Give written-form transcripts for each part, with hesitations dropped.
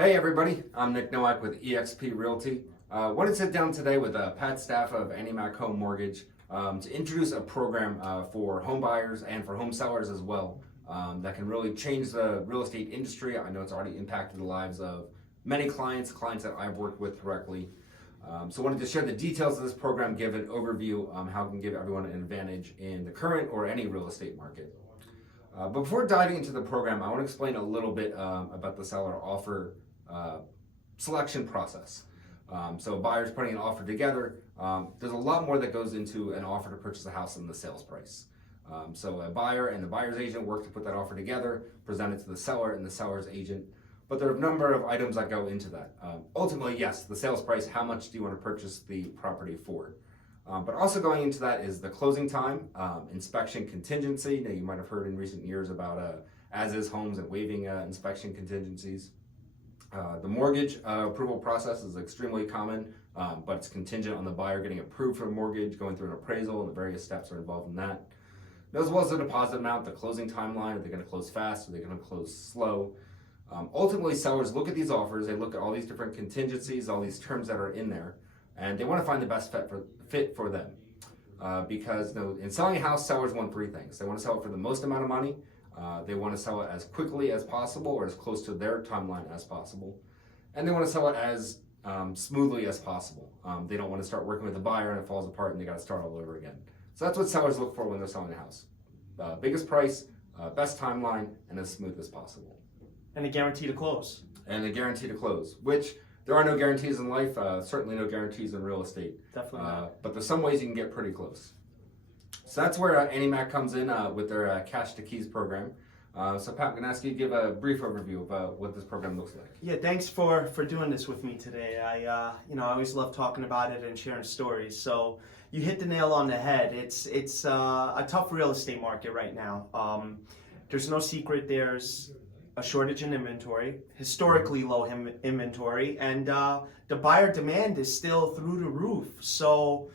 Hey everybody, I'm Nick Nowak with eXp Realty. Wanted to sit down today with Pat Staffa of Nick Home Mortgage to introduce a program for home buyers and for home sellers as well that can really change the real estate industry. I know it's already impacted the lives of many clients that I've worked with directly. So wanted to share the details of this program, give an overview how it can give everyone an advantage in the current or any real estate market. But before diving into the program, I want to explain a little bit about the seller offer selection process. So buyers putting an offer together, there's a lot more that goes into an offer to purchase a house than the sales price. So a buyer and the buyer's agent work to put that offer together, present it to the seller and the seller's agent. But there are a number of items that go into that. Ultimately, yes, the sales price, how much do you want to purchase the property for? But also going into that is the closing time, inspection contingency. Now you might have heard in recent years about as-is homes and waiving inspection contingencies. The mortgage approval process is extremely common, but it's contingent on the buyer getting approved for a mortgage, going through an appraisal, and the various steps are involved in that. As well as the deposit amount, the closing timeline, are they going to close fast, are they going to close slow? Ultimately, sellers look at these offers, they look at all these different contingencies, all these terms that are in there, and they want to find the best fit for them. Because in selling a house, sellers want three things. They want to sell it for the most amount of money, they want to sell it as quickly as possible or as close to their timeline as possible, and they want to sell it as smoothly as possible. They don't want to start working with the buyer and it falls apart and they got to start all over again. So that's what sellers look for when they're selling a house. Biggest price, best timeline, and as smooth as possible. And a guarantee to close. And a guarantee to close, which there are no guarantees in life, certainly no guarantees in real estate. Definitely not. But there's some ways you can get pretty close. So that's where Mac comes in with their Cash2Keys program. So Pat, I'm going to ask you to give a brief overview about what this program looks like. Yeah, thanks for doing this with me today. I always love talking about it and sharing stories. So you hit the nail on the head. It's a tough real estate market right now. There's no secret. There's a shortage in inventory, historically low inventory, and the buyer demand is still through the roof. So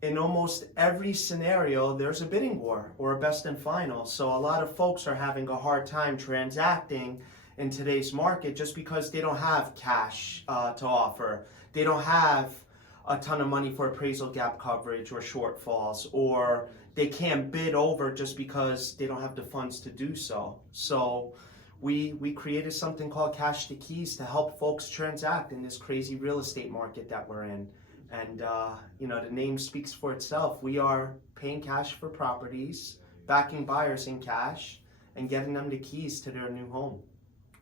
in almost every scenario, there's a bidding war or a best and final. So a lot of folks are having a hard time transacting in today's market just because they don't have cash to offer. They don't have a ton of money for appraisal gap coverage or shortfalls, or they can't bid over just because they don't have the funds to do so. So we created something called Cash2Keys to help folks transact in this crazy real estate market that we're in. And the name speaks for itself. We are paying cash for properties, backing buyers in cash, and getting them the keys to their new home.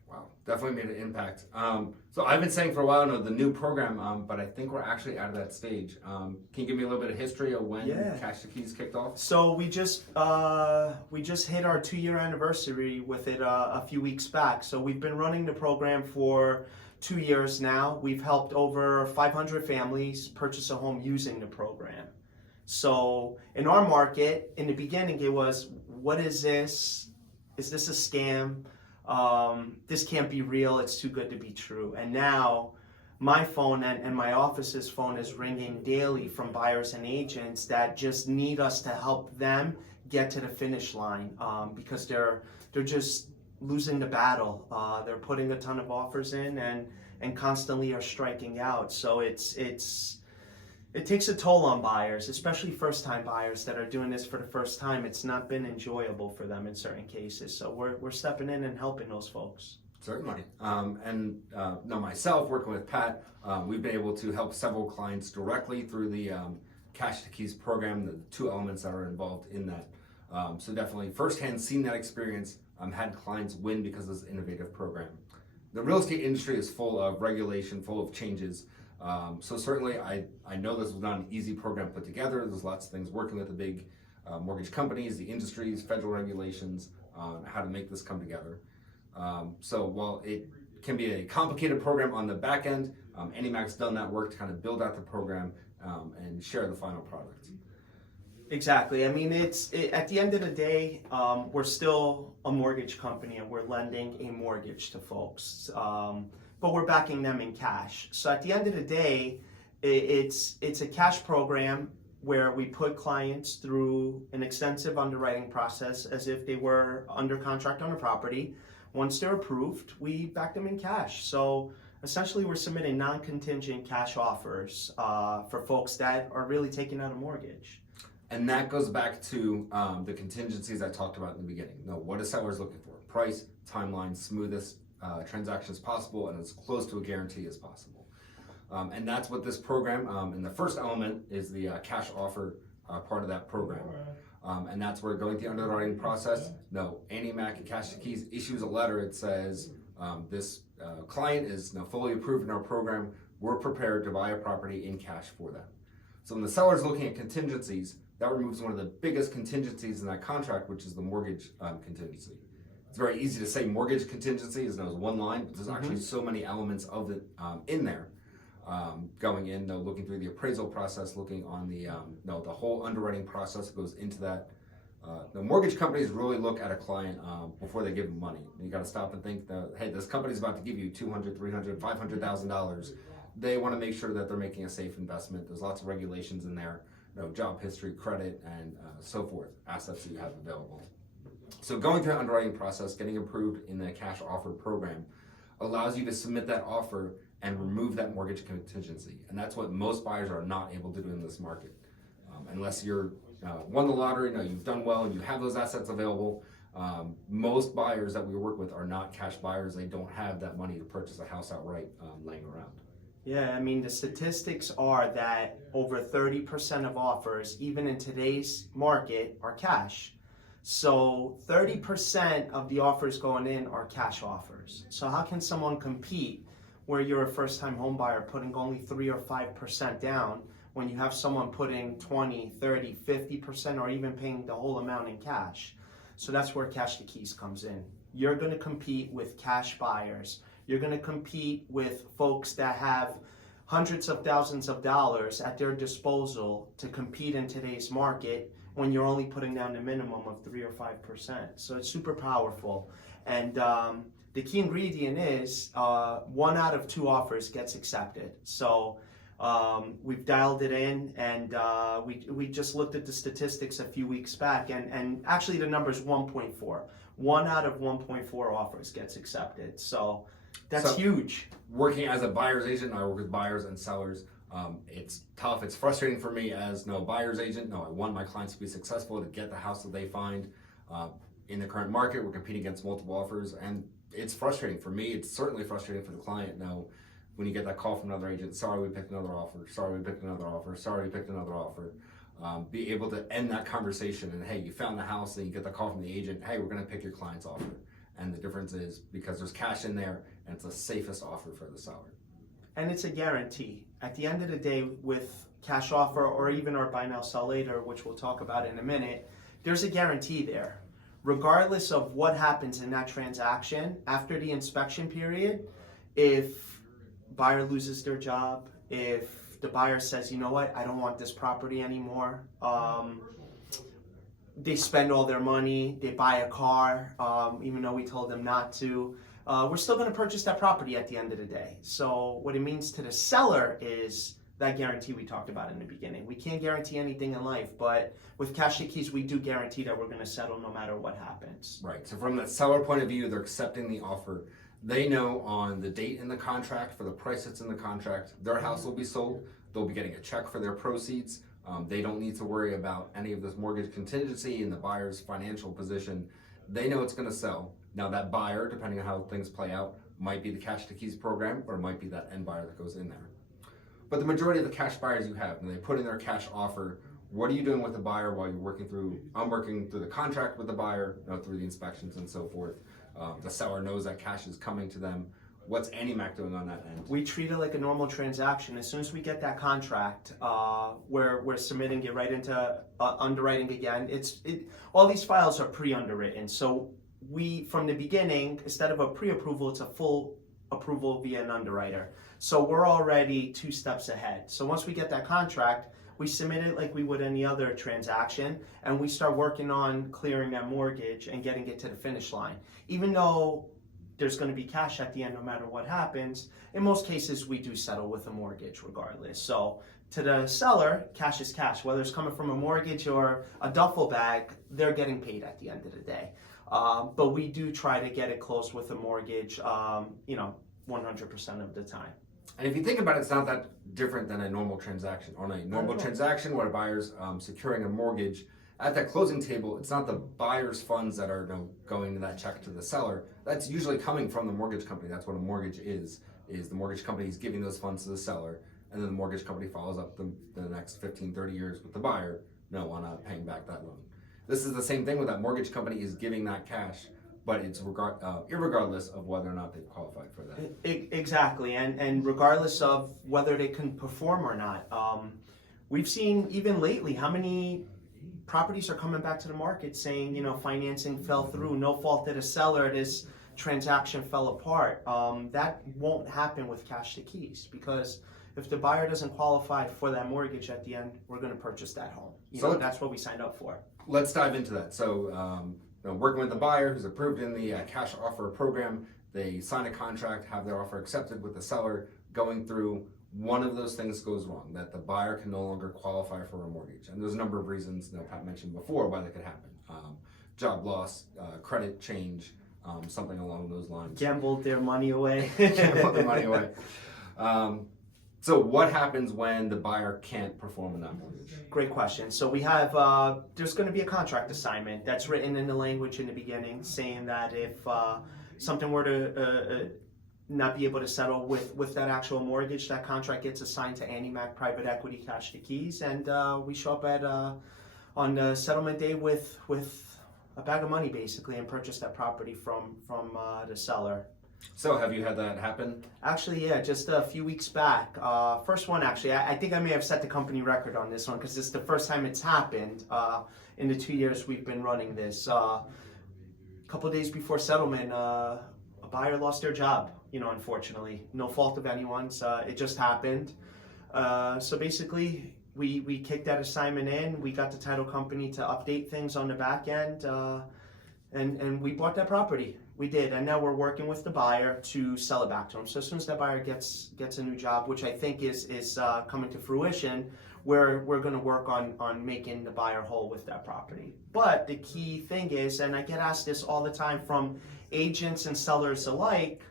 Wow, definitely made an impact. So I've been saying for a while now the new program, but I think we're actually out of that stage. Can you give me a little bit of history of when Cash2Keys kicked off? So we just hit our 2-year anniversary with it a few weeks back. So we've been running the program for 2 years now. We've helped over 500 families purchase a home using the program. So in our market, in the beginning, it was, what is this? Is this a scam? This can't be real. It's too good to be true. And now my phone and my office's phone is ringing daily from buyers and agents that just need us to help them get to the finish line because they're just losing the battle. They're putting a ton of offers in and constantly are striking out. So it takes a toll on buyers, especially first-time buyers that are doing this for the first time. It's not been enjoyable for them in certain cases. So we're stepping in and helping those folks. Certainly. Now myself, working with Pat, we've been able to help several clients directly through the Cash2Keys program, the two elements that are involved in that. So definitely firsthand seen that experience, had clients win because of this innovative program. The real estate industry is full of regulation, full of changes. So certainly I know this was not an easy program to put together. There's lots of things working with the big mortgage companies, the industries, federal regulations, how to make this come together. So while it can be a complicated program on the back end, Mac's done that work to kind of build out the program and share the final product. Exactly. I mean, at the end of the day, we're still a mortgage company and we're lending a mortgage to folks, but we're backing them in cash. So at the end of the day, it's a cash program where we put clients through an extensive underwriting process as if they were under contract on a property. Once they're approved, we back them in cash. So essentially, we're submitting non-contingent cash offers for folks that are really taking out a mortgage. And that goes back to the contingencies I talked about in the beginning. What are sellers looking for? Price, timeline, smoothest transactions possible, and as close to a guarantee as possible. And that's what this program, and the first element is the cash offer part of that program. And that's where going through the underwriting process, Annie Mac and Cash2Keys issues a letter. It says this client is fully approved in our program. We're prepared to buy a property in cash for them. So when the seller's looking at contingencies, that removes one of the biggest contingencies in that contract, which is the mortgage contingency. It's very easy to say mortgage contingency is one line, but there's actually so many elements of it in there. Going in, looking through the appraisal process, looking on the whole underwriting process goes into that. The mortgage companies really look at a client before they give them money. You got to stop and think that, hey, this company's about to give you $200,000, $300,000, $500,000. They want to make sure that they're making a safe investment. There's lots of regulations in there, job history, credit, and so forth, assets that you have available. So going through the underwriting process, getting approved in the cash offer program allows you to submit that offer and remove that mortgage contingency. And that's what most buyers are not able to do in this market. Unless you're won the lottery, you've done well and you have those assets available. Most buyers that we work with are not cash buyers. They don't have that money to purchase a house outright laying around. Yeah, I mean, the statistics are that over 30% of offers, even in today's market, are cash. So 30% of the offers going in are cash offers. So how can someone compete where you're a first-time home buyer putting only 3 or 5% down when you have someone putting 20, 30, 50% or even paying the whole amount in cash? So that's where Cash2Keys comes in. You're going to compete with cash buyers. You're going to compete with folks that have hundreds of thousands of dollars at their disposal to compete in today's market when you're only putting down the minimum of 3 or 5%. So it's super powerful. And the key ingredient is 1 out of 2 offers gets accepted. So we've dialed it in, and we just looked at the statistics a few weeks back, and actually the number is 1.4. 1 out of 1.4 offers gets accepted. So that's huge. Working as a buyer's agent, I work with buyers and sellers. It's tough. It's frustrating for me as buyer's agent. I want my clients to be successful, to get the house that they find. In the current market, we're competing against multiple offers, and it's frustrating for me. It's certainly frustrating for the client. When you get that call from another agent, sorry, we picked another offer. Sorry, we picked another offer. Sorry, we picked another offer. Be able to end that conversation and, hey, you found the house, and you get the call from the agent, hey, we're going to pick your client's offer. And the difference is because there's cash in there, and it's the safest offer for the seller. And it's a guarantee. At the end of the day, with cash offer or even our buy now, sell later, which we'll talk about in a minute, there's a guarantee there. Regardless of what happens in that transaction, after the inspection period, if buyer loses their job, if the buyer says, you know what, I don't want this property anymore, they spend all their money, they buy a car, even though we told them not to, we're still going to purchase that property at the end of the day. So what it means to the seller is that guarantee we talked about in the beginning. We can't guarantee anything in life, but with Cash2Keys, we do guarantee that we're going to settle no matter what happens. Right. So from the seller point of view, they're accepting the offer. They know on the date in the contract, for the price that's in the contract, their house will be sold. They'll be getting a check for their proceeds. They don't need to worry about any of this mortgage contingency and the buyer's financial position. They know it's going to sell. Now that buyer, depending on how things play out, might be the Cash2Keys program, or it might be that end buyer that goes in there. But the majority of the cash buyers you have, when they put in their cash offer, what are you doing with the buyer while you're working through? I'm working through the contract with the buyer, through the inspections and so forth. The seller knows that cash is coming to them. What's Annie Mac doing on that end? We treat it like a normal transaction. As soon as we get that contract, we're submitting it right into underwriting again. All these files are pre-underwritten. So we, from the beginning, instead of a pre-approval, it's a full approval via an underwriter. So we're already 2 steps ahead. So once we get that contract, we submit it like we would any other transaction, and we start working on clearing that mortgage and getting it to the finish line. Even though there's going to be cash at the end no matter what happens, in most cases we do settle with a mortgage regardless. So to the seller, cash is cash. Whether it's coming from a mortgage or a duffel bag, they're getting paid at the end of the day. But we do try to get it closed with a mortgage, 100% of the time. And if you think about it, it's not that different than a normal transaction. On a normal transaction where a buyer's securing a mortgage, at that closing table, it's not the buyer's funds that are going to that check to the seller. That's usually coming from the mortgage company. That's what a mortgage is the mortgage company is giving those funds to the seller, and then the mortgage company follows up the next 15, 30 years with the buyer, on paying back that loan. This is the same thing with that mortgage company is giving that cash, but it's irregardless of whether or not they've qualified for that. Exactly, and regardless of whether they can perform or not. We've seen even lately how many properties are coming back to the market saying, financing fell through, no fault of the seller, this transaction fell apart. That won't happen with Cash2Keys, because if the buyer doesn't qualify for that mortgage at the end, we're going to purchase that home. That's what we signed up for. Let's dive into that. So, working with the buyer who's approved in the cash offer program, they sign a contract, have their offer accepted with the seller. Going through, one of those things goes wrong, that the buyer can no longer qualify for a mortgage. And there's a number of reasons, Pat mentioned before, why that could happen. Job loss, credit change, something along those lines. Gambled their money away. Gambled their money away. So what happens when the buyer can't perform in that mortgage? Great question. So we have, there's going to be a contract assignment that's written in the language in the beginning saying that if something were to not be able to settle with that actual mortgage, that contract gets assigned to Annie Mac Private Equity Cash2Keys, and we show up on the settlement day with a bag of money basically and purchase that property from the seller. So have you had that happen? Actually, yeah, just a few weeks back. First one, actually, I think I may have set the company record on this one because it's the first time it's happened in the 2 years we've been running this. A couple of days before settlement, a buyer lost their job, unfortunately. No fault of anyone's. It just happened. So basically, we kicked that assignment in. We got the title company to update things on the back end, and we bought that property. We did, and now we're working with the buyer to sell it back to him. So as soon as that buyer gets a new job, which I think is coming to fruition, we're going to work on making the buyer whole with that property. But the key thing is, and I get asked this all the time from agents and sellers alike,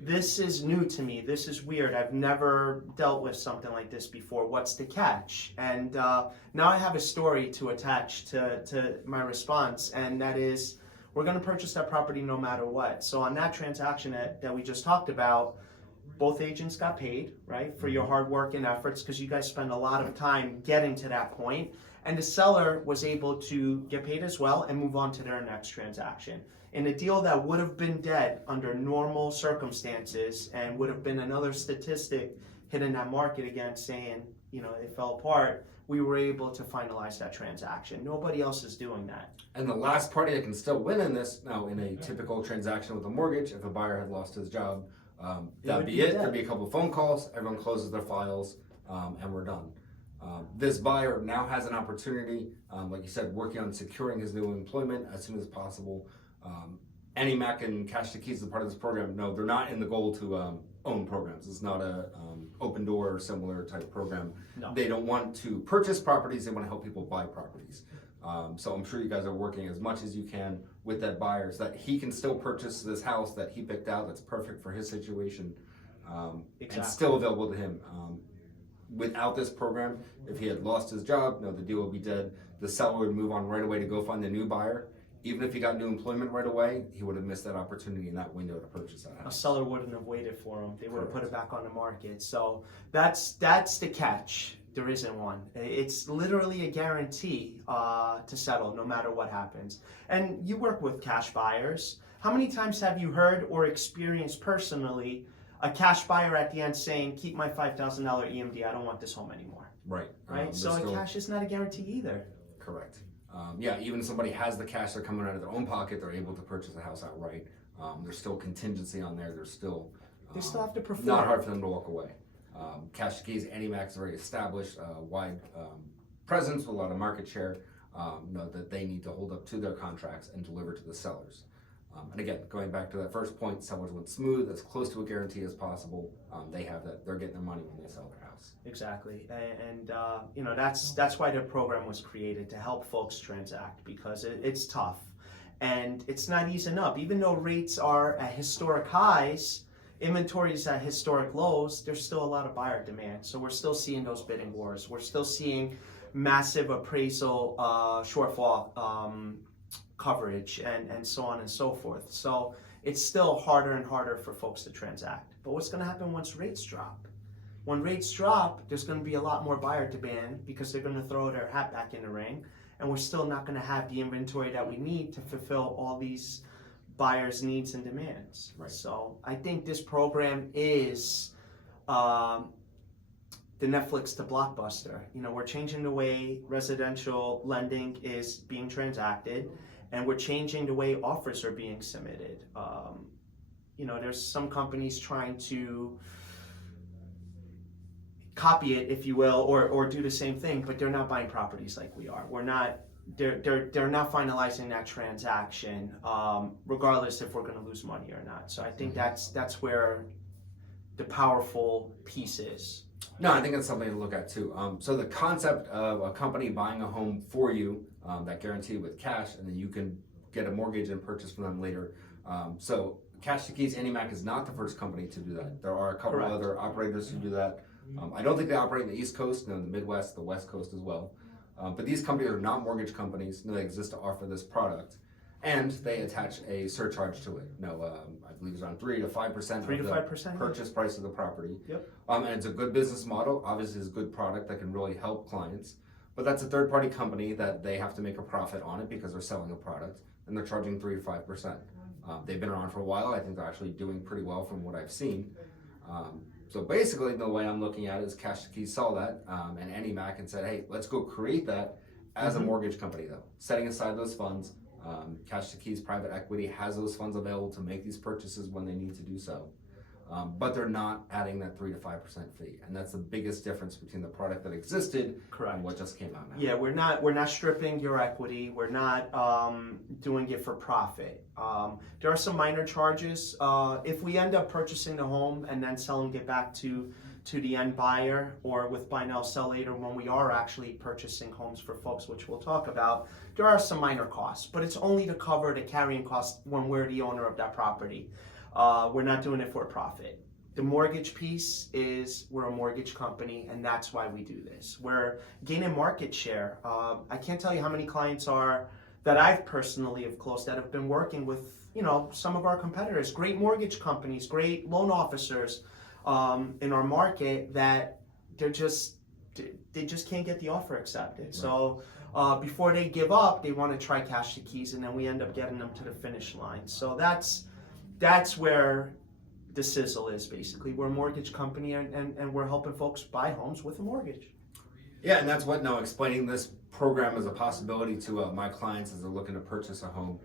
this is new to me. This is weird. I've never dealt with something like this before. What's the catch? And now I have a story to attach to my response, and that is, we're going to purchase that property no matter what. So on that transaction that we just talked about, both agents got paid, right, for your hard work and efforts, because you guys spend a lot of time getting to that point. And the seller was able to get paid as well and move on to their next transaction. In a deal that would have been dead under normal circumstances and would have been another statistic hitting that market again saying, it fell apart, we were able to finalize that transaction. Nobody else is doing that. And the last party that can still win in this, now in a typical transaction with a mortgage, if a buyer had lost his job, that'd be it. There'd be a couple of phone calls, everyone closes their files, and we're done. This buyer now has an opportunity, like you said, working on securing his new employment as soon as possible. Annie Mac and Cash2Keys is a part of this program. No, they're not in the goal to own programs. It's not a open door or similar type program. No. They don't want to purchase properties. They want to help people buy properties. So I'm sure you guys are working as much as you can with that buyer so that he can still purchase this house that he picked out that's perfect for his situation, and still available to him. Without this program, if he had lost his job, the deal would be dead. The seller would move on right away to go find a new buyer. Even if he got new employment right away, he would have missed that opportunity in that window to purchase that house. A seller wouldn't have waited for him. They would have put it back on the market. So that's the catch. There isn't one. It's literally a guarantee to settle no matter what happens. And you work with cash buyers. How many times have you heard or experienced personally a cash buyer at the end saying, keep my $5,000 EMD, I don't want this home anymore? Right. Right? So in cash is not a guarantee either. Correct. Even if somebody has the cash, they're coming out of their own pocket, they're able to purchase a house outright. There's still contingency on there. There's still they still have to perform. Not hard for them to walk away. Cash2Keys, Annie Mac's very established, wide presence with a lot of market share. Know that they need to hold up to their contracts and deliver to the sellers. And again, going back to that first point, sellers went smooth, as close to a guarantee as possible. They have that; they're getting their money when they sell their house. Exactly, and that's why the program was created, to help folks transact, because it's tough. and it's not easing up. Even though rates are at historic highs, inventory is at historic lows, there's still a lot of buyer demand. So we're still seeing those bidding wars. We're still seeing massive appraisal shortfall coverage and so on and so forth. So it's still harder and harder for folks to transact. But what's going to happen once rates drop? When rates drop, there's going to be a lot more buyer demand because they're going to throw their hat back in the ring, and we're still not going to have the inventory that we need to fulfill all these buyers' needs and demands. Right. So I think this program is the Netflix to Blockbuster. You know, we're changing the way residential lending is being transacted, and we're changing the way offers are being submitted. You know, there's some companies trying to copy it, if you will, or do the same thing, but they're not buying properties like we are. We're not. They're not finalizing that transaction, regardless if we're going to lose money or not. So I think that's where the powerful piece is. No, I think it's something to look at too. So the concept of a company buying a home for you, that guaranteed with cash, and then you can get a mortgage and purchase from them later. So Cash2Keys AndyMac is not the first company to do that. There are a couple of other operators who do that. I don't think they operate in the East Coast, no, the Midwest, the West Coast as well. But these companies are not mortgage companies. No, they exist to offer this product, and they attach a surcharge to it. I believe it's around 3 to 5% of the purchase price of the property. Yep. And it's a good business model. Obviously, it's a good product that can really help clients. But that's a third-party company that they have to make a profit on it because they're selling a product, and they're charging 3 to 5%. They've been around for a while. I think they're actually doing pretty well from what I've seen. So basically, the way I'm looking at it is Cash2Keys saw that and AndyMac and said, hey, let's go create that as a mortgage company, though. Setting aside those funds, Cash2Keys Private Equity has those funds available to make these purchases when they need to do so. But they're not adding that 3 to 5% fee, and that's the biggest difference between the product that existed and what just came out now. Yeah, we're not stripping your equity. We're not doing it for profit. There are some minor charges. If we end up purchasing the home and then selling it back to the end buyer, or with buy now sell later when we are actually purchasing homes for folks, which we'll talk about, there are some minor costs, but it's only to cover the carrying costs when we're the owner of that property. We're not doing it for profit. The mortgage piece is we're a mortgage company, and that's why we do this. We're gaining market share. I can't tell you how many clients are that I've personally have closed that have been working with, you know, some of our competitors, great mortgage companies, great loan officers in our market that they just can't get the offer accepted. Right. So before they give up, they want to try Cash2Keys, and then we end up getting them to the finish line. So that's where the sizzle is, basically. We're a mortgage company, and we're helping folks buy homes with a mortgage. Yeah, and that's what, now explaining this program as a possibility to my clients as they're looking to purchase a home.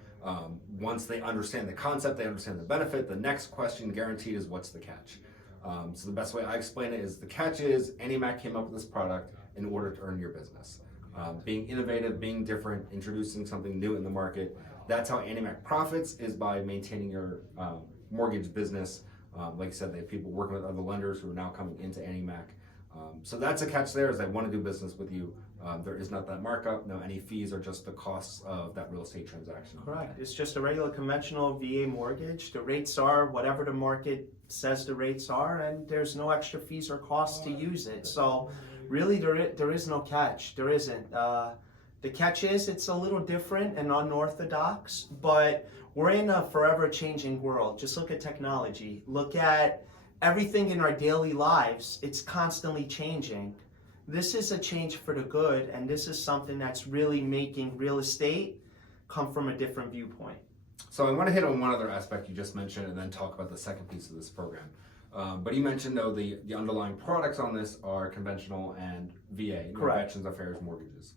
Once they understand the concept, they understand the benefit, the next question guaranteed is, what's the catch? So the best way I explain it is, the catch is AndyMac came up with this product in order to earn your business. Being innovative, being different, introducing something new in the market. That's how AndyMac profits, is by maintaining your mortgage business. Like I said, they have people working with other lenders who are now coming into AndyMac. So that's a catch there, is they want to do business with you. There is not that markup, no any fees, are just the costs of that real estate transaction. Correct. It's just a regular conventional VA mortgage. The rates are whatever the market says the rates are, and there's no extra fees or costs to use it. So really there is no catch. There isn't. The catch is it's a little different and unorthodox, but we're in a forever changing world. Just look at technology. Look at everything in our daily lives. It's constantly changing. This is a change for the good, and this is something that's really making real estate come from a different viewpoint. So I want to hit on one other aspect you just mentioned, and then talk about the second piece of this program. But you mentioned, though, the underlying products on this are conventional and VA, Veterans Affairs mortgages.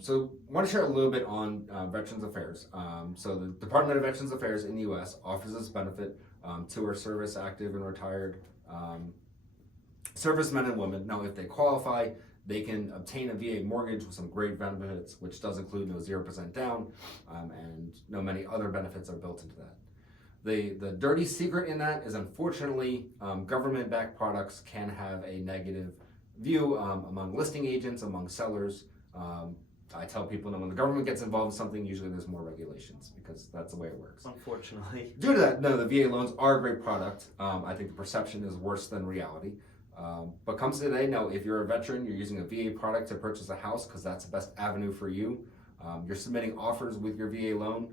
So I want to share a little bit on Veterans Affairs. So the Department of Veterans Affairs in the U.S. offers this benefit to our service, active, and retired servicemen and women. Now, if they qualify, they can obtain a VA mortgage with some great benefits, which does include no 0% down, and many other benefits are built into that. The dirty secret in that is, unfortunately, government-backed products can have a negative view among listing agents, among sellers. I tell people that when the government gets involved in something, usually there's more regulations because that's the way it works. Unfortunately. Due to that, no, the VA loans are a great product. I think the perception is worse than reality. But comes today, no, if you're a veteran, you're using a VA product to purchase a house because that's the best avenue for you. You're submitting offers with your VA loan.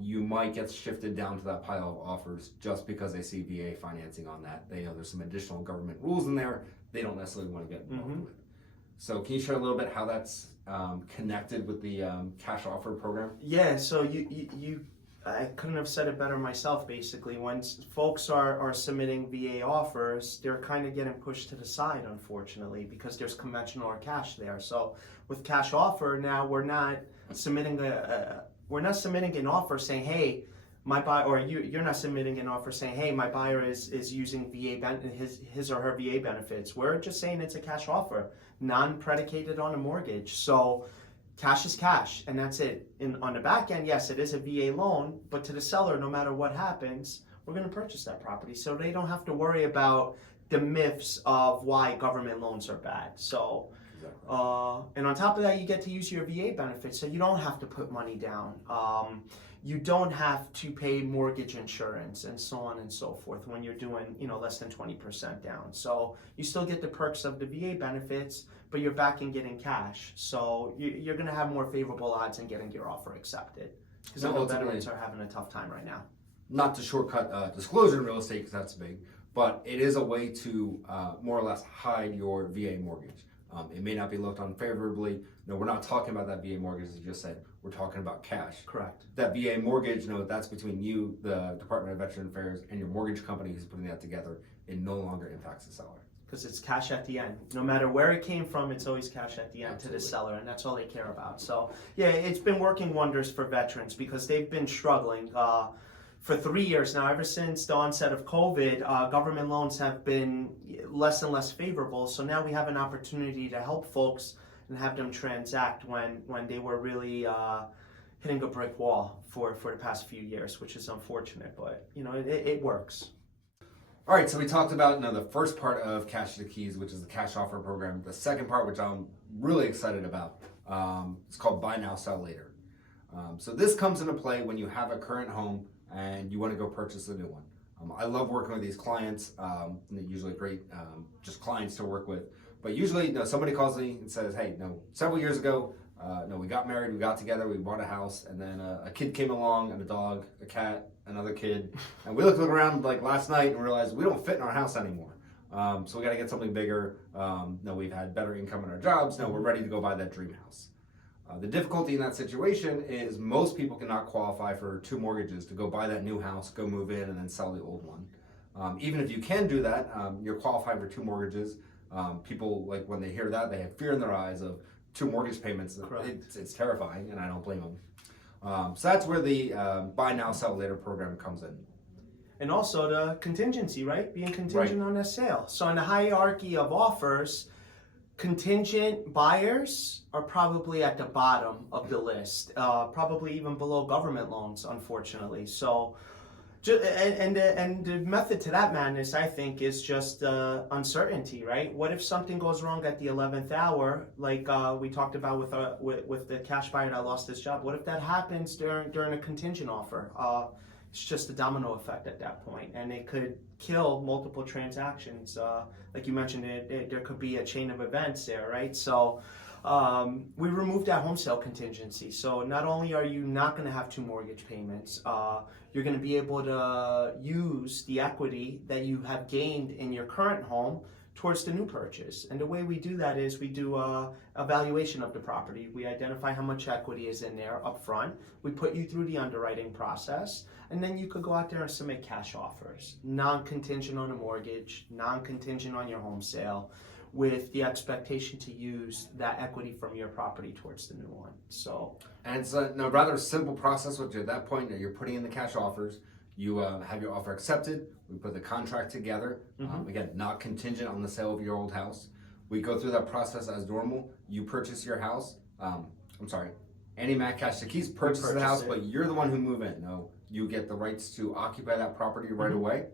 You might get shifted down to that pile of offers just because they see VA financing on that. They know there's some additional government rules in there they don't necessarily want to get involved with. So can you share a little bit how that's connected with the cash offer program? Yeah, so I couldn't have said it better myself, basically. When folks are submitting VA offers, they're kind of getting pushed to the side, unfortunately, because there's conventional or cash there. So with cash offer, now we're not submitting an offer saying, hey, my buyer, or you're not submitting an offer saying, hey, my buyer is using his or her VA benefits. We're just saying it's a cash offer, non-predicated on a mortgage. So cash is cash, and that's it. On the back end, yes, it is a VA loan, but to the seller, no matter what happens, we're going to purchase that property. So they don't have to worry about the myths of why government loans are bad. So, and on top of that, you get to use your VA benefits, so you don't have to put money down. You don't have to pay mortgage insurance and so on and so forth when you're doing, less than 20% down. So you still get the perks of the VA benefits, but you're back in getting cash. So you're going to have more favorable odds in getting your offer accepted. Because I know veterans are having a tough time right now. Not to shortcut disclosure in real estate because that's big, but it is a way to more or less hide your VA mortgage. It may not be looked on favorably. No, we're not talking about that VA mortgage, as you just said. We're talking about cash. Correct. That VA mortgage, that's between you, the Department of Veteran Affairs, and your mortgage company who's putting that together. It no longer impacts the seller. Because it's cash at the end. No matter where it came from, it's always cash at the end. Absolutely. To the seller, and that's all they care about. So, yeah, it's been working wonders for veterans because they've been struggling. For 3 years now, ever since the onset of COVID, government loans have been less and less favorable. So now we have an opportunity to help folks and have them transact when they were really hitting a brick wall for the past few years, which is unfortunate, but it works. All right, so we talked about the first part of Cash2Keys, which is the cash offer program. The second part, which I'm really excited about, it's called Buy Now, Sell Later. So this comes into play when you have a current home and you want to go purchase a new one. I love working with these clients. They're usually great, just clients to work with. But usually, somebody calls me and says, "Hey, several years ago, we got married, we got together, we bought a house, and then a kid came along, and a dog, a cat, another kid, and we looked around like last night and realized we don't fit in our house anymore. So we got to get something bigger. We've had better income in our jobs. Now we're ready to go buy that dream house." The difficulty in that situation is most people cannot qualify for 2 mortgages to go buy that new house, go move in, and then sell the old one. Even if you can do that, you're qualified for 2 mortgages. People, like when they hear that, they have fear in their eyes of 2 mortgage payments. It's terrifying, and I don't blame them. So that's where the Buy Now, Sell Later program comes in. And also the contingency, right? Being contingent on a sale. So in the hierarchy of offers, contingent buyers are probably at the bottom of the list, probably even below government loans, unfortunately. So, and the method to that madness, I think, is just uncertainty, right? What if something goes wrong at the 11th hour, like we talked about with the cash buyer that lost his job? What if that happens during a contingent offer? It's just a domino effect at that point, and it could kill multiple transactions. Like you mentioned, there could be a chain of events there, right? So we removed that home sale contingency. So not only are you not going to have 2 mortgage payments, you're going to be able to use the equity that you have gained in your current home towards the new purchase. And the way we do that is we do a evaluation of the property. We identify how much equity is in there up front. We put you through the underwriting process, and then you could go out there and submit cash offers, non-contingent on a mortgage, non-contingent on your home sale, with the expectation to use that equity from your property towards the new one. So, and it's a rather simple process, which at that point you're putting in the cash offers. You have your offer accepted. We put the contract together. Again, not contingent on the sale of your old house. We go through that process as normal. You purchase your house. Annie Mac Cash2Keys purchases the house, but you're the one who move in. No, you get the rights to occupy that property right away.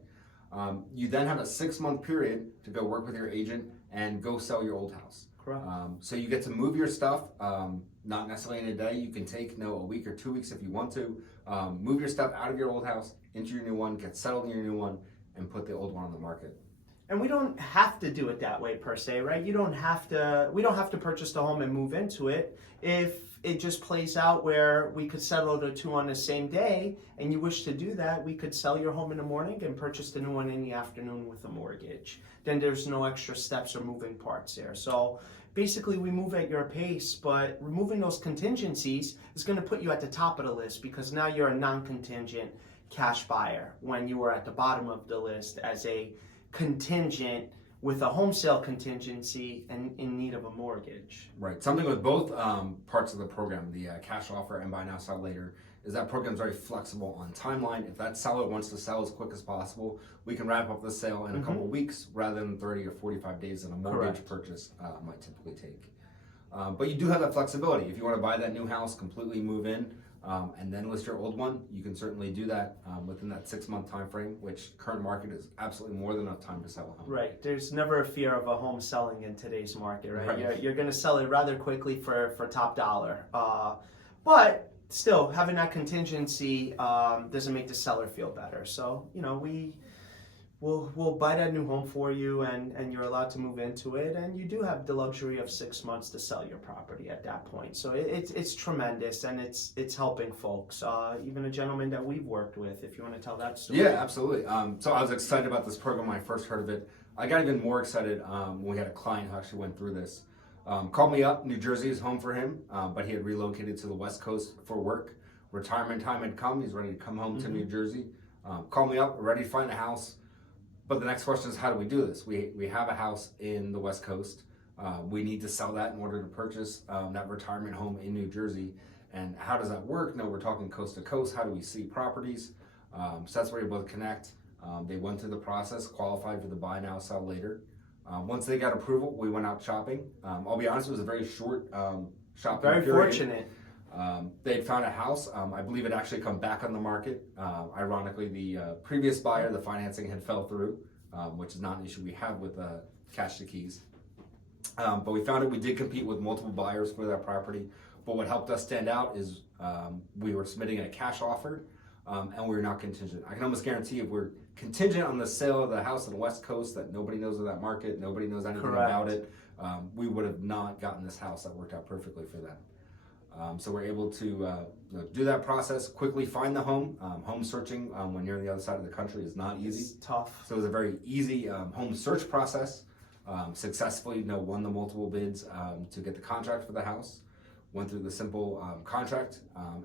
You then have a 6-month period to go work with your agent and go sell your old house. Correct. So you get to move your stuff, not necessarily in a day. You can take a week or 2 weeks if you want to. Move your stuff out of your old house into your new one, get settled in your new one, and put the old one on the market. And we don't have to do it that way per se, right? We don't have to purchase the home and move into it. If it just plays out where we could settle the two on the same day and you wish to do that, we could sell your home in the morning and purchase the new one in the afternoon with a mortgage. Then there's no extra steps or moving parts there. So basically we move at your pace, but removing those contingencies is going to put you at the top of the list because now you're a non-contingent cash buyer when you were at the bottom of the list as a contingent with a home sale contingency and in need of a mortgage. Right. Something with both parts of the program, the cash offer and buy now, sell later, is that program is very flexible on timeline. If that seller wants to sell as quick as possible, we can wrap up the sale in a couple of weeks rather than 30 or 45 days that a mortgage purchase might typically take. But you do have that flexibility. If you want to buy that new house, completely move in, and then list your old one, you can certainly do that within that 6-month time frame, which current market is absolutely more than enough time to sell a home. Right. There's never a fear of a home selling in today's market, right? Right. You're going to sell it rather quickly for top dollar. But still, having that contingency doesn't make the seller feel better. So, we'll buy that new home for you and you're allowed to move into it, and you do have the luxury of 6 months to sell your property at that point. So it's tremendous, and it's helping folks, even a gentleman that we've worked with, if you want to tell that story. Yeah, absolutely. So I was excited about this program when I first heard of it. I got even more excited when we had a client who actually went through this. Called me up. New Jersey is home for him, but he had relocated to the West Coast for work. Retirement time had come. He's ready to come home to New Jersey. Called me up, ready to find a house. But the next question is, how do we do this? We have a house in the West Coast. We need to sell that in order to purchase that retirement home in New Jersey. And how does that work? No, we're talking coast to coast. How do we see properties? So that's where we're able to connect. They went through the process, qualified for the buy now, sell later. Once they got approval, we went out shopping. I'll be honest, it was a very short shopping Very period. fortunate. They had found a house. I believe it actually come back on the market. Ironically, the previous buyer, the financing had fell through, which is not an issue we have with Cash2Keys. But we found it. We did compete with multiple buyers for that property. But what helped us stand out is we were submitting a cash offer, and we were not contingent. I can almost guarantee if we're contingent on the sale of the house on the West Coast that nobody knows of that market, nobody knows anything about it, we would have not gotten this house that worked out perfectly for them. So we're able to do that process, quickly find the home. Home searching when you're on the other side of the country is not easy. It's tough. So it was a very easy home search process. Successfully won the multiple bids to get the contract for the house. Went through the simple contract,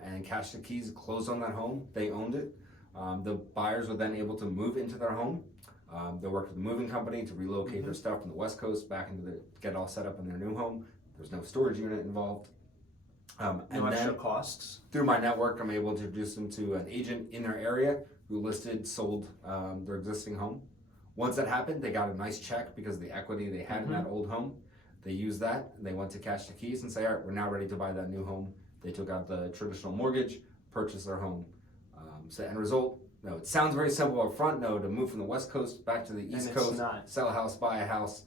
and Cash2Keys closed on that home. They owned it. The buyers were then able to move into their home. They worked with the moving company to relocate their stuff from the West Coast back into get all set up in their new home. There's no storage unit involved. No extra costs. Through my network, I'm able to introduce them to an agent in their area who sold their existing home. Once that happened, they got a nice check because of the equity they had in that old home. They used that, and they went to Cash2Keys and say, all right, we're now ready to buy that new home. They took out the traditional mortgage, purchased their home. So end result, it sounds very simple up front, to move from the West Coast back to the East Coast, sell a house, buy a house.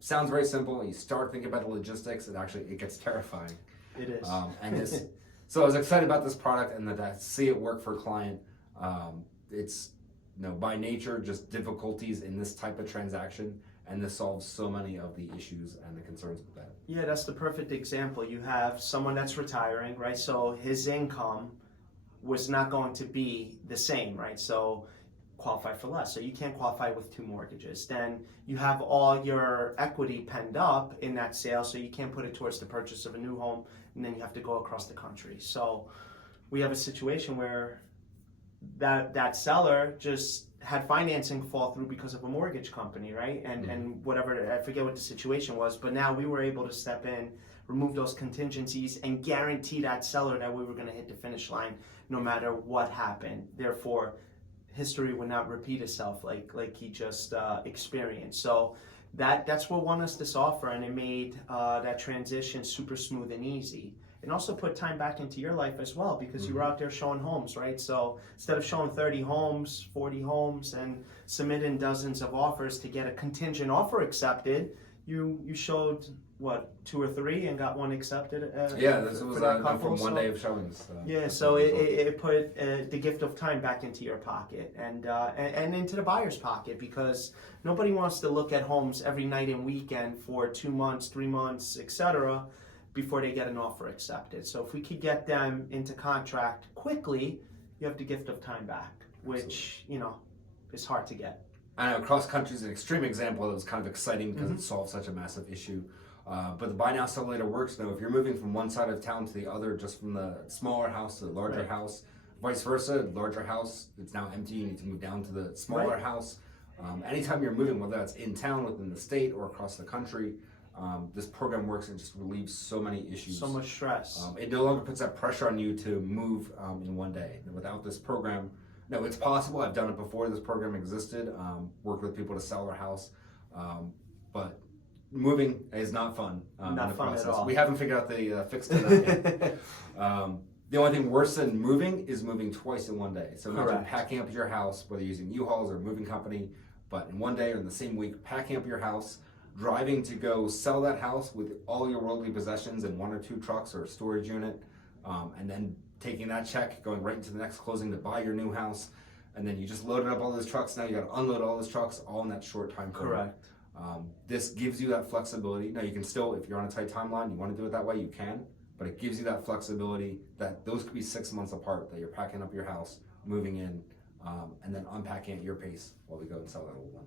Sounds very simple. You start thinking about the logistics, and actually it gets terrifying. It is. So I was excited about this product and that I see it work for a client. It's by nature just difficulties in this type of transaction, and this solves so many of the issues and the concerns with that. Yeah, that's the perfect example. You have someone that's retiring, right? So his income was not going to be the same, right? So qualify for less. So you can't qualify with 2 mortgages. Then you have all your equity penned up in that sale, so you can't put it towards the purchase of a new home, and then you have to go across the country. So we have a situation where that seller just had financing fall through because of a mortgage company, right? And whatever, I forget what the situation was, but now we were able to step in, remove those contingencies, and guarantee that seller that we were going to hit the finish line no matter what happened. Therefore, history would not repeat itself like he just experienced. So that's what won us this offer, and it made that transition super smooth and easy. And also put time back into your life as well, because you were out there showing homes, right? So instead of showing 30 homes, 40 homes, and submitting dozens of offers to get a contingent offer accepted, you showed what 2 or 3 and got one accepted. Yeah, this was that from one so, day of showings. Yeah, so it put the gift of time back into your pocket and into the buyer's pocket, because nobody wants to look at homes every night and weekend for 2 months, 3 months, etc. before they get an offer accepted. So if we could get them into contract quickly, you have the gift of time back, which is hard to get. I know cross country is an extreme example that was kind of exciting because it solved such a massive issue. But the buy now sell later works though. If you're moving from one side of town to the other, just from the smaller house to the larger house, vice versa, larger house, it's now empty, you need to move down to the smaller house. Anytime you're moving, whether that's in town, within the state, or across the country, this program works and just relieves so many issues. So much stress. It no longer puts that pressure on you to move in one day. And without this program, no, it's possible. I've done it before this program existed, worked with people to sell their house, but moving is not fun. Not fun process. at all. We haven't figured out the fix to that yet. The only thing worse than moving is moving twice in one day. So imagine packing up your house, whether you're using U-Hauls or a moving company, but in one day or in the same week, packing up your house, driving to go sell that house with all your worldly possessions in 1 or 2 trucks or a storage unit, and then taking that check, going right into the next closing to buy your new house, and then you just loaded up all those trucks. Now you got to unload all those trucks all in that short time frame. Correct. This gives you that flexibility. Now you can still, if you're on a tight timeline, you want to do it that way, you can, but it gives you that flexibility that those could be 6 months apart, that you're packing up your house, moving in, and then unpacking at your pace while we go and sell that old one.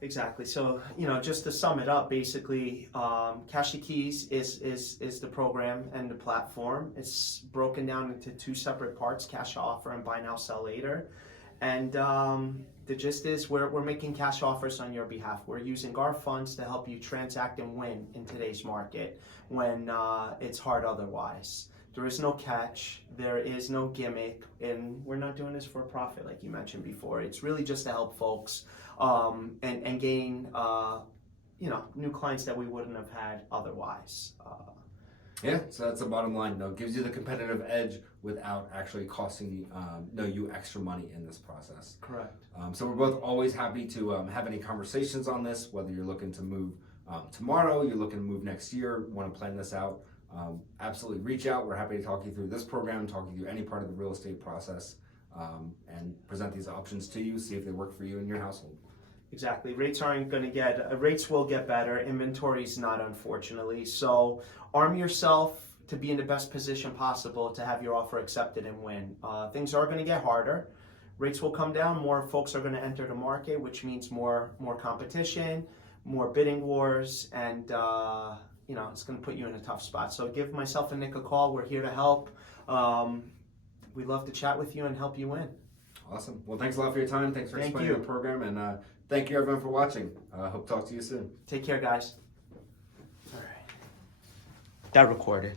Exactly. So, just to sum it up, basically, Cash2Keys is the program and the platform. It's broken down into 2 separate parts: cash offer and buy now, sell later. And the gist is we're making cash offers on your behalf. We're using our funds to help you transact and win in today's market when it's hard otherwise. There is no catch, there is no gimmick, and we're not doing this for a profit like you mentioned before. It's really just to help folks and gain new clients that we wouldn't have had otherwise. Yeah, so that's the bottom line. It gives you the competitive edge without actually costing you extra money in this process. Correct. So we're both always happy to have any conversations on this, whether you're looking to move tomorrow, you're looking to move next year, want to plan this out. Absolutely reach out. We're happy to talk you through this program, talk you through any part of the real estate process, and present these options to you, see if they work for you and your household. Exactly. Rates will get better. Inventory's not, unfortunately. So arm yourself to be in the best position possible to have your offer accepted and win. Things are going to get harder. Rates will come down. More folks are going to enter the market, which means more competition, more bidding wars, and it's going to put you in a tough spot. So give myself and Nick a call. We're here to help. We'd love to chat with you and help you win. Awesome. Well, thanks a lot for your time. Thanks for explaining the program, and thank you everyone for watching. Hope to talk to you soon. Take care, guys. All right. That recorded.